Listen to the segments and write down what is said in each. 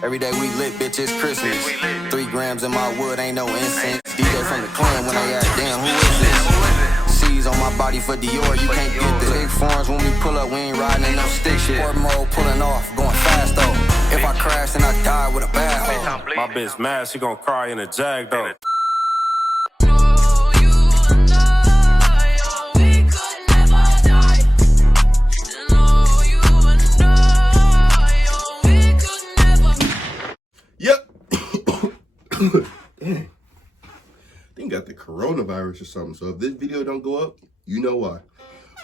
Every day we lit, bitch, it's Christmas. 3 grams in my wood, ain't no incense. DJ from the clan when they ask, damn, who is this? C's on my body for Dior, you can't get this. Big foreigns when we pull up, we ain't riding in no stick shit. Sport mode, pulling off, going fast though. If I crash, then I die with a bad hoe. My bitch mad, she gon' cry in a jag though. Yep. Dang. I think got the coronavirus or something. So if this video don't go up, you know why.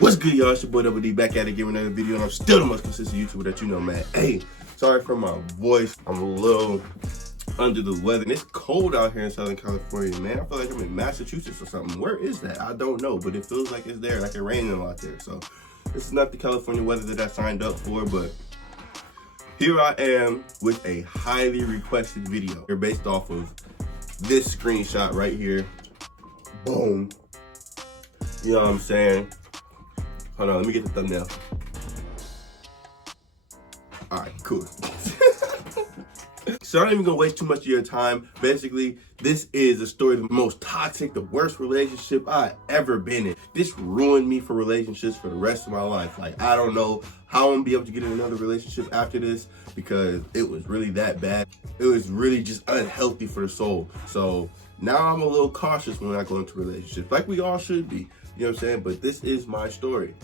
What's good, y'all? It's your boy Double D back at it, giving another video, and I'm still the most consistent YouTuber that you know, man. Hey, sorry for my voice. I'm a little under the weather. And it's cold out here in Southern California, man. I feel like I'm in Massachusetts or something. Where is that? I don't know, but it feels like it's there, like it's raining a lot there. So it's not the California weather that I signed up for, but here I am with a highly requested video. They're based off of this screenshot right here. Boom. You know what I'm saying? Hold on, let me get the thumbnail. All right, cool. So I'm not even gonna waste too much of your time. Basically, this is a story of the most toxic, the worst relationship I ever been in. This ruined me for relationships for the rest of my life. Like, I don't know how I'm gonna be able to get in another relationship after this because it was really that bad. It was really just unhealthy for the soul. So now I'm a little cautious when I go into relationships, like we all should be. You know what I'm saying? But this is my story.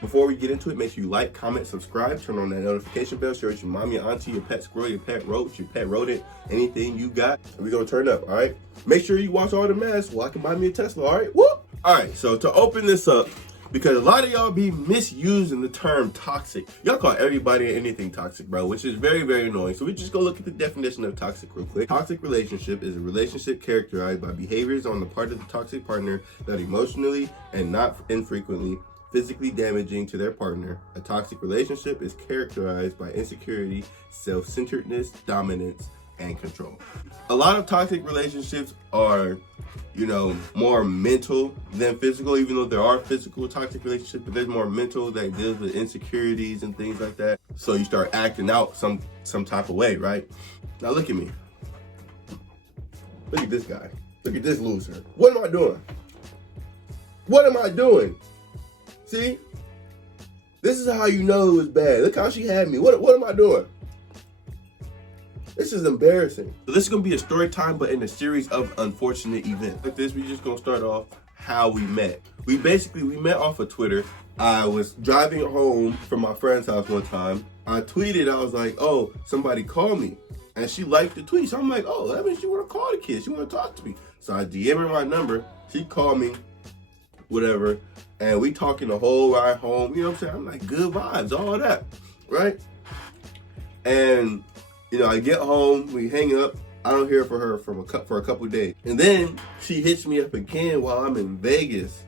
Before we get into it, make sure you like, comment, subscribe, turn on that notification bell, share with your mom, your auntie, your pet squirrel, your pet roach, your pet rodent, anything you got, and we're gonna turn up, all right? Make sure you watch all the mess so I can buy me a Tesla, all right? Whoop! All right, so to open this up, because a lot of y'all be misusing the term toxic. Y'all call everybody and anything toxic, bro, which is very, very annoying. So we just go look at the definition of toxic real quick. Toxic relationship is a relationship characterized by behaviors on the part of the toxic partner that emotionally and not infrequently physically damaging to their partner. A toxic relationship is characterized by insecurity, self-centeredness, dominance, and control. A lot of toxic relationships are, you know, more mental than physical, even though there are physical toxic relationships, but there's more mental that deals with insecurities and things like that. So you start acting out some type of way, right? Now look at me. Look at this guy. Look at this loser. What am I doing? What am I doing? See? This is how you know it was bad. Look how she had me. What am I doing? This is embarrassing. So this is gonna be a story time, but in a series of unfortunate events. Like this, we just gonna start off how we met. We met off of Twitter. I was driving home from my friend's house one time. I tweeted, I was like, oh, somebody called me. And she liked the tweet. So I'm like, oh, that means she wanna call the kid. She wanna talk to me. So I DM her my number. She called me, whatever. And we talking the whole ride home. You know what I'm saying? I'm like, good vibes, all that, right? And you know, I get home, we hang up. I don't hear from her for a couple of days. And then she hits me up again while I'm in Vegas,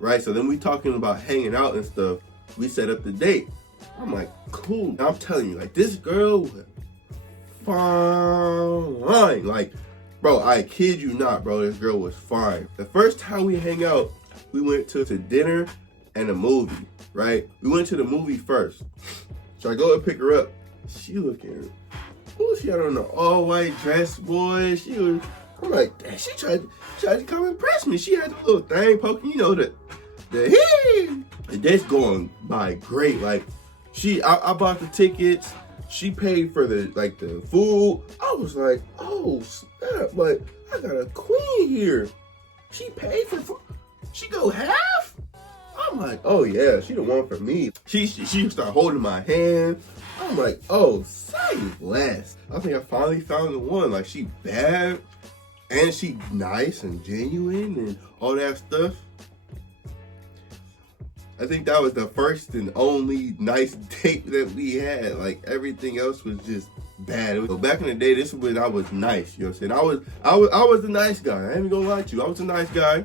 right? So then we talking about hanging out and stuff. We set up the date. I'm like, cool. And I'm telling you, like, this girl was fine. Like, bro, I kid you not, bro, this girl was fine. The first time we hang out, we went to dinner and a movie, right? We went to the movie first. So I go and pick her up. She looking, oh, she had on an all-white dress, boy. I'm like, damn, she tried to come impress me. She had the little thing poking, you know, the hey. The date's going by great. Like, I bought the tickets. She paid for the food. I was like, oh, snap, but I got a queen here. She paid for food. She go half? I'm like, oh yeah, she the one for me. She start holding my hand. I'm like, oh, say less. I think I finally found the one. Like, she bad and she nice and genuine and all that stuff. I think that was the first and only nice date that we had. Like, everything else was just bad. So back in the day, this was when I was nice. You know what I'm saying? I was the nice guy. I ain't even gonna lie to you. I was a nice guy.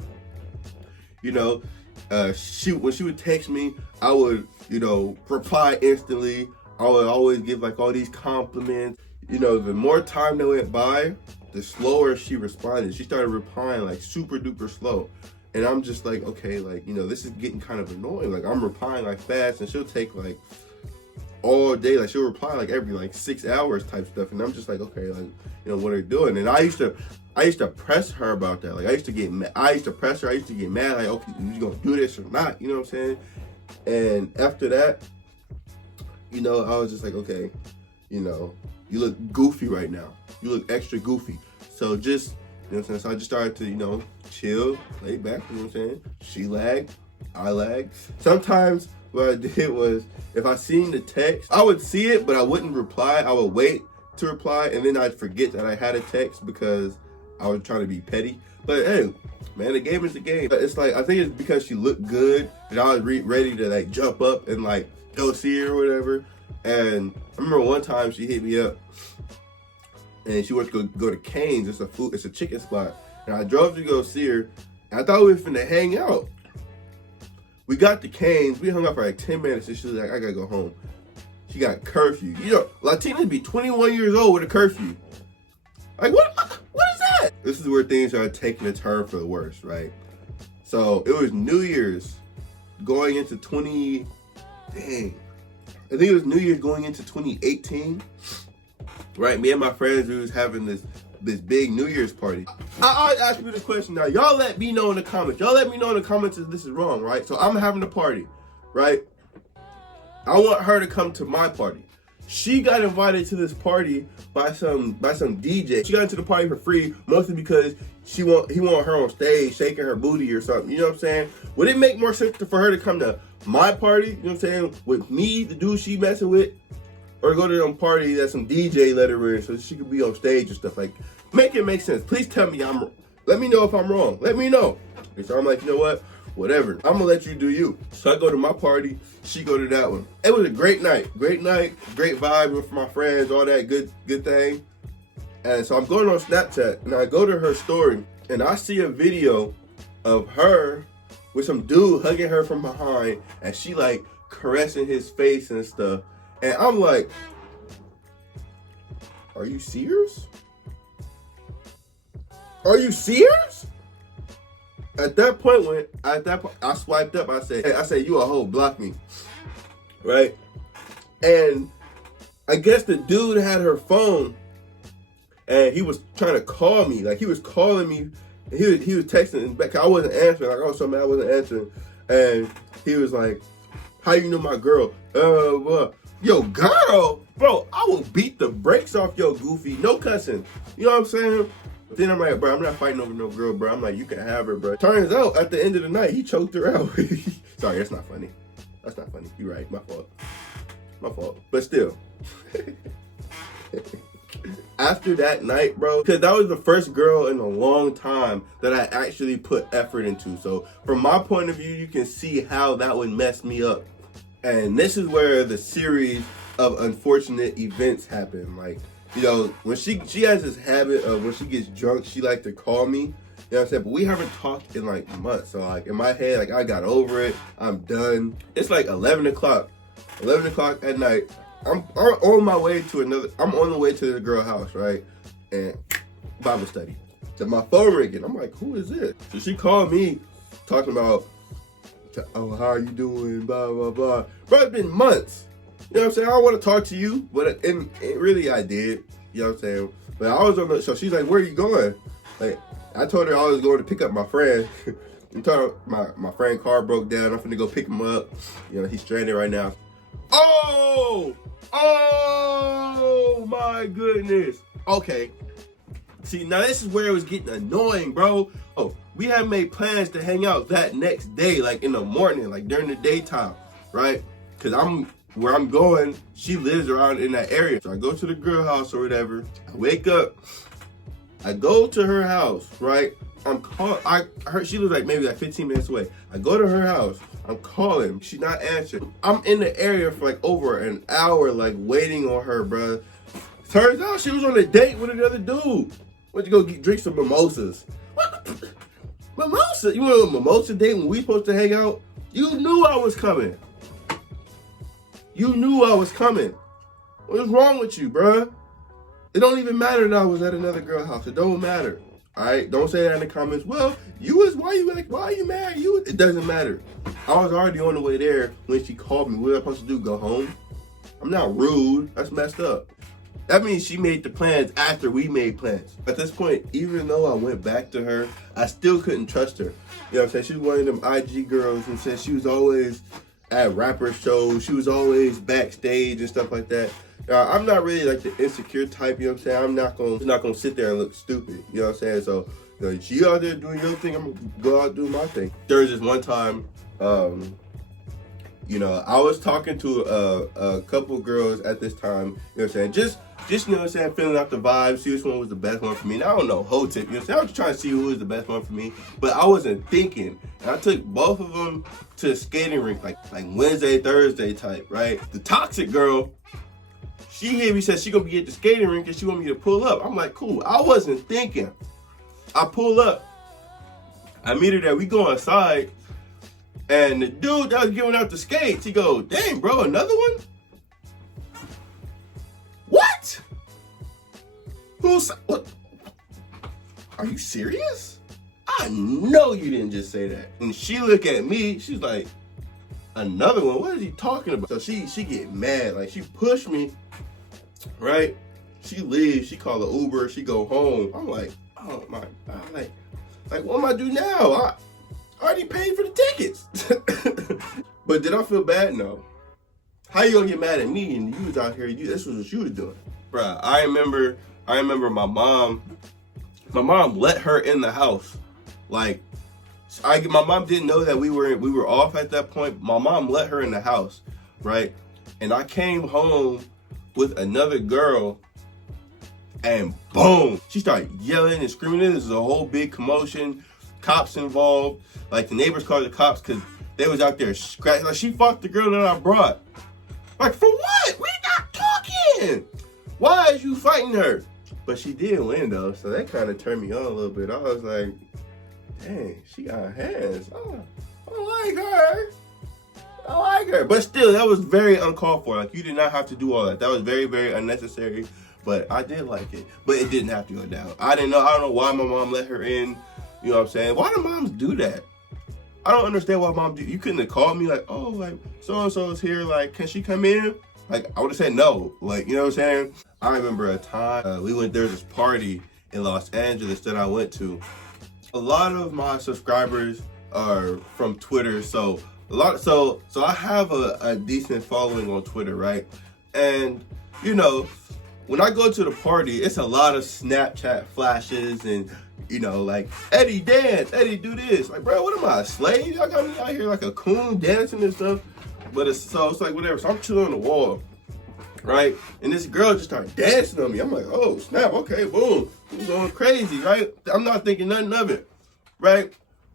You know, when she would text me, I would, you know, reply instantly. I would always give like all these compliments. You know, the more time that went by, the slower she responded. She started replying like super duper slow. And I'm just like, okay, like, you know, this is getting kind of annoying. Like, I'm replying like fast and she'll take like all day. Like she'll reply like every like 6 hours type stuff, and I'm just like, okay, like, you know, what are you doing? And I used to press her about that. Like I used to get mad. I used to press her. I used to get mad. Like, okay, you gonna do this or not? You know what I'm saying? And after that, you know, I was just like, okay, you know, you look goofy right now. You look extra goofy. So just, you know what I'm saying? So I just started to, you know, chill, lay back, you know what I'm saying? She lagged, I lagged. Sometimes what I did was, if I seen the text, I would see it, but I wouldn't reply. I would wait to reply, and then I'd forget that I had a text because I was trying to be petty. But hey, man, the game is the game. It's like, I think it's because she looked good, and I was ready to like jump up and like go see her or whatever. And I remember one time she hit me up, and she wanted to go to Cane's. It's a chicken spot. And I drove to go see her, and I thought we were finna hang out. We got to Cane's, we hung out for like 10 minutes, and she was like, I gotta go home. She got curfew. You know, Latinas be 21 years old with a curfew. Like, what is that? This is where things are taking a turn for the worse, right? So it was New Year's going into I think it was New Year's going into 2018, right? Me and my friends, we was having this big New Year's party. I always ask you this question now. Y'all let me know in the comments. Y'all let me know in the comments if this is wrong, right? So I'm having a party, right? I want her to come to my party. She got invited to this party by some DJ. She got into the party for free, mostly because he want her on stage shaking her booty or something. You know what I'm saying? Would it make more sense for her to come to my party, you know what I'm saying, with me, the dude she messing with, or go to some party that some DJ let her in so she could be on stage and stuff? Like, make it make sense. Please tell me let me know if I'm wrong. Let me know. And so I'm like, you know what? Whatever. I'm gonna let you do you. So I go to my party, she go to that one. It was a great night, great vibe with my friends, all that good thing. And so I'm going on Snapchat, and I go to her story, and I see a video of her with some dude hugging her from behind, and she like caressing his face and stuff. And I'm like, are you serious? Are you serious? At that point, I swiped up. I said, you a hoe, block me, right? And I guess the dude had her phone, and he was trying to call me. Like, he was calling me. He was texting back. I wasn't answering. Like, I was so mad I wasn't answering. And he was like, how you know my girl? Yo, girl? Bro, I will beat the brakes off your goofy. No cussing. You know what I'm saying? But then I'm like, bro, I'm not fighting over no girl, bro. I'm like, you can have her, bro. Turns out, at the end of the night, he choked her out. Sorry, that's not funny. That's not funny. You're right. My fault. My fault. But still. After that night, bro, because that was the first girl in a long time that I actually put effort into. So from my point of view, you can see how that would mess me up. And this is where the series of unfortunate events happen. Like, you know, when she has this habit of when she gets drunk, she like to call me. You know what I'm saying? But we haven't talked in like months. So like in my head, like I got over it. I'm done. It's like 11 o'clock. 11 o'clock at night. I'm on the way to the girl house, right? And Bible study. So my phone ringing. I'm like, who is it? So she called me talking about, oh, how are you doing? Blah, blah, blah. Bro, it's been months. You know what I'm saying? I don't want to talk to you, but it really I did. You know what I'm saying? But I was on the, so she's like, where are you going? Like, I told her I was going to pick up my friend. I'm telling her my friend car broke down. I'm finna go pick him up. You know, he's stranded right now. Oh my goodness. Okay. See, now this is where it was getting annoying, bro. Oh, we had made plans to hang out that next day, like in the morning, like during the daytime, right? Because where I'm going, she lives around in that area. So I go to the girl house or whatever. I wake up. I go to her house, right? She was like maybe like 15 minutes away. I go to her house. I'm calling. She's not answering. I'm in the area for like over an hour, like waiting on her, bro. Turns out she was on a date with another dude. Went to go drink some mimosas. What? Mimosa? You went on a mimosa date when we supposed to hang out? You knew I was coming. You knew I was coming. What's wrong with you, bruh? It don't even matter that I was at another girl house. It don't matter. All right? Don't say that in the comments. Well, why are you mad? It doesn't matter. I was already on the way there when she called me. What was I supposed to do? Go home? I'm not rude. That's messed up. That means she made the plans after we made plans. At this point, even though I went back to her, I still couldn't trust her. You know what I'm saying? She was one of them IG girls who said she was always at rapper shows. She was always backstage and stuff like that. I'm not really like the insecure type, you know what I'm saying? I'm not gonna sit there and look stupid, you know what I'm saying? So, you know, she out there doing your thing, I'm gonna go out and do my thing. There was this one time, you know, I was talking to a couple girls at this time, you know what I'm saying? Just you know what I'm saying, feeling out the vibe, see which one was the best one for me. And I don't know, whole tip, you know what I'm saying? I was just trying to see who was the best one for me, but I wasn't thinking. And I took both of them to the skating rink, like Wednesday, Thursday type, right? The toxic girl, she hit me, said she gonna be at the skating rink and she want me to pull up. I'm like, cool. I wasn't thinking. I pull up. I meet her there. We go inside. And the dude that was giving out the skates, he goes, dang, bro, another one? What? What? Are you serious? I know you didn't just say that. And she look at me, she's like, another one? What is he talking about? So she get mad, like she pushed me, right? She leaves, she call an Uber, she go home. I'm like, oh my God, like what am I do now? I already paid for the tickets. But did I feel bad? No. How you gonna get mad at me and you was out here, this was what you was doing? Bruh, I remember my mom let her in the house. Like, my mom didn't know that we were off at that point. My mom let her in the house, right? And I came home with another girl and boom, she started yelling and screaming. This is a whole big commotion. Cops involved. Like the neighbors called the cops because they was out there scratching. Like she fought the girl that I brought. Like for what? We not talking. Why is you fighting her? But she did win though, so that kind of turned me on a little bit. I was like, dang, she got hands. I like her. I like her. But still, that was very uncalled for. Like you did not have to do all that. That was very, very unnecessary. But I did like it. But it didn't have to go down. I don't know why my mom let her in. You know what I'm saying? Why do moms do that? I don't understand why mom do. You couldn't have called me like, oh, like so-and-so is here. Like, can she come in? Like, I would have said no. Like, you know what I'm saying? I remember a time there was this party in Los Angeles that I went to. A lot of my subscribers are from Twitter, so I have a decent following on Twitter, right? And you know, when I go to the party, it's a lot of Snapchat flashes and, you know, like, Eddie dance, Eddie do this. Like, bro, what am I, a slave? Y'all got me out here like a coon dancing and stuff. But it's like, whatever. So I'm chilling on the wall, right? And this girl just started dancing on me. I'm like, oh, snap, okay, boom. I'm going crazy, right? I'm not thinking nothing of it, right?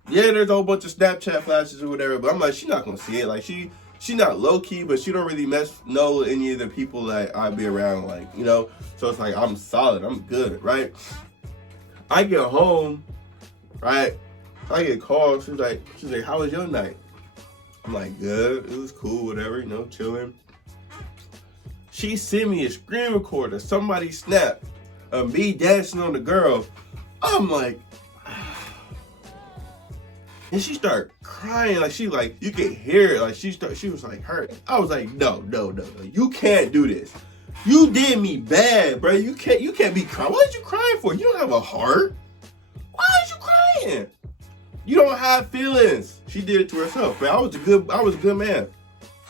Yeah, there's a whole bunch of Snapchat flashes or whatever, but I'm like, she's not going to see it. Like, she not low-key, but she don't really know any of the people that I be around, like, you know? So it's like, I'm solid, I'm good, right? I get home, right? I get called, she's like, how was your night? I'm like, good, it was cool, whatever, you know, chilling. She sent me a screen recorder, somebody snapped of me dancing on the girl. I'm like, and she started crying, like you could hear it, like she was like hurt. I was like, no, you can't do this. You did me bad, bro. You can't be crying. What are you crying for? You don't have a heart. Why are you crying? You don't have feelings. She did it to herself, man. I was a good man.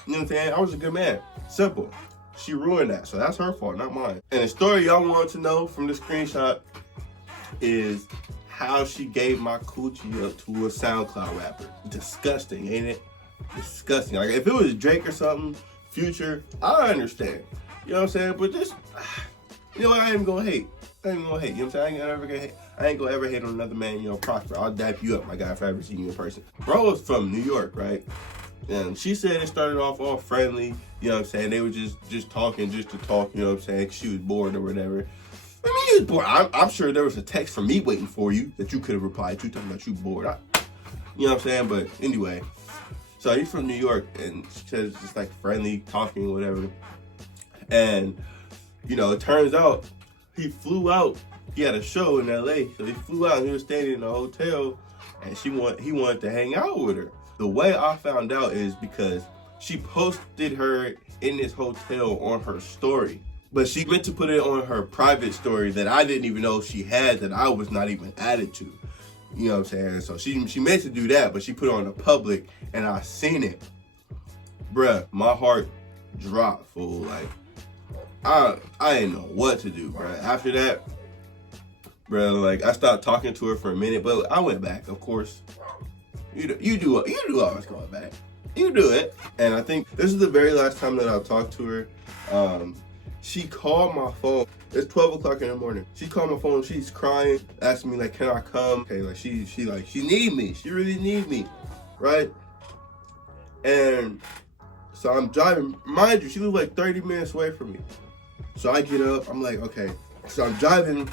You know what I'm saying? I was a good man. Simple. She ruined that, so that's her fault, not mine. And the story y'all want to know from the screenshot is how she gave my coochie up to a SoundCloud rapper. Disgusting, ain't it? Disgusting. Like, if it was Drake or something, Future, I understand. You know what I'm saying? But this, you know what? I ain't gonna hate. You know what I'm saying? I ain't gonna ever hate on another man, you know, prosper. I'll dap you up, my guy, if I ever see you in person. Bro was from New York, right? And she said it started off all friendly, you know what I'm saying? They were just talking just to talk, you know what I'm saying? 'Cause she was bored or whatever. I mean, you was bored. I'm sure there was a text from me waiting for you that you could have replied to, talking about you bored. You know what I'm saying? But anyway, so he's from New York, and she says it's just like friendly, talking, whatever. And, you know, it turns out he flew out. He had a show in LA, so he flew out and he was staying in a hotel, and he wanted to hang out with her. The way I found out is because she posted her in this hotel on her story. But she meant to put it on her private story that I didn't even know she had, that I was not even added to. You know what I'm saying? So she meant to do that, but she put it on the public, and I seen it. Bruh, my heart dropped, fool. Like, I didn't know what to do, bruh. After that, bruh, like, I stopped talking to her for a minute, but I went back, of course. You do always going back. You do it. And I think this is the very last time that I'll talk to her. She called my phone. It's 12 o'clock in the morning. She called my phone. She's crying, asking me, like, can I come? Okay, like, she need me. She really need me, right? And so I'm driving. Mind you, she lives like 30 minutes away from me. So I get up. I'm like, okay. So I'm driving.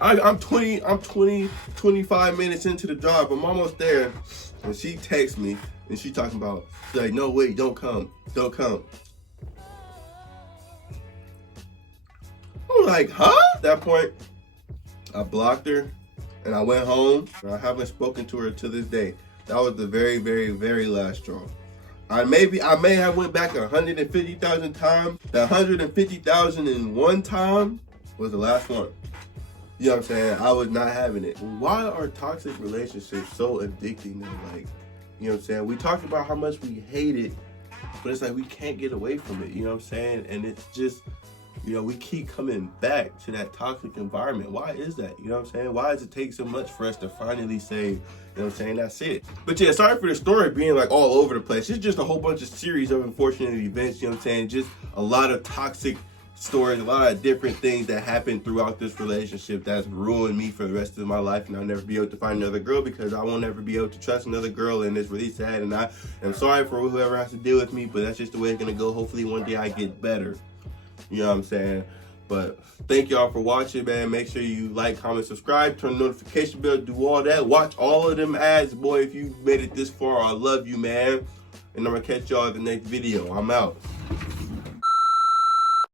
I'm 25 minutes into the drive. I'm almost there. And she texts me, and she talking about, she's like, no, wait, don't come. Don't come. I'm like, huh? At that point, I blocked her, and I went home, and I haven't spoken to her to this day. That was the very, very, very last straw. I may have went back 150,000 times. The 150,001 time was the last one. You know what I'm saying? I was not having it. Why are toxic relationships so addicting though? Like, you know what I'm saying? We talked about how much we hate it, but it's like we can't get away from it. You know what I'm saying? And it's just, you know, we keep coming back to that toxic environment. Why is that? You know what I'm saying? Why does it take so much for us to finally say, you know what I'm saying, that's it? But yeah, sorry for the story being like all over the place. It's just a whole bunch of series of unfortunate events, you know what I'm saying? Just a lot of toxic stories, a lot of different things that happened throughout this relationship that's ruined me for the rest of my life, and I'll never be able to find another girl because I won't ever be able to trust another girl, and it's really sad, and I am sorry for whoever has to deal with me, but that's just the way it's gonna go. Hopefully one day I get better. You know what I'm saying? But thank y'all for watching, man. Make sure you like, comment, subscribe, turn the notification bell, do all that. Watch all of them ads, boy. If you made it this far, I love you, man. And I'm gonna catch y'all in the next video. I'm out.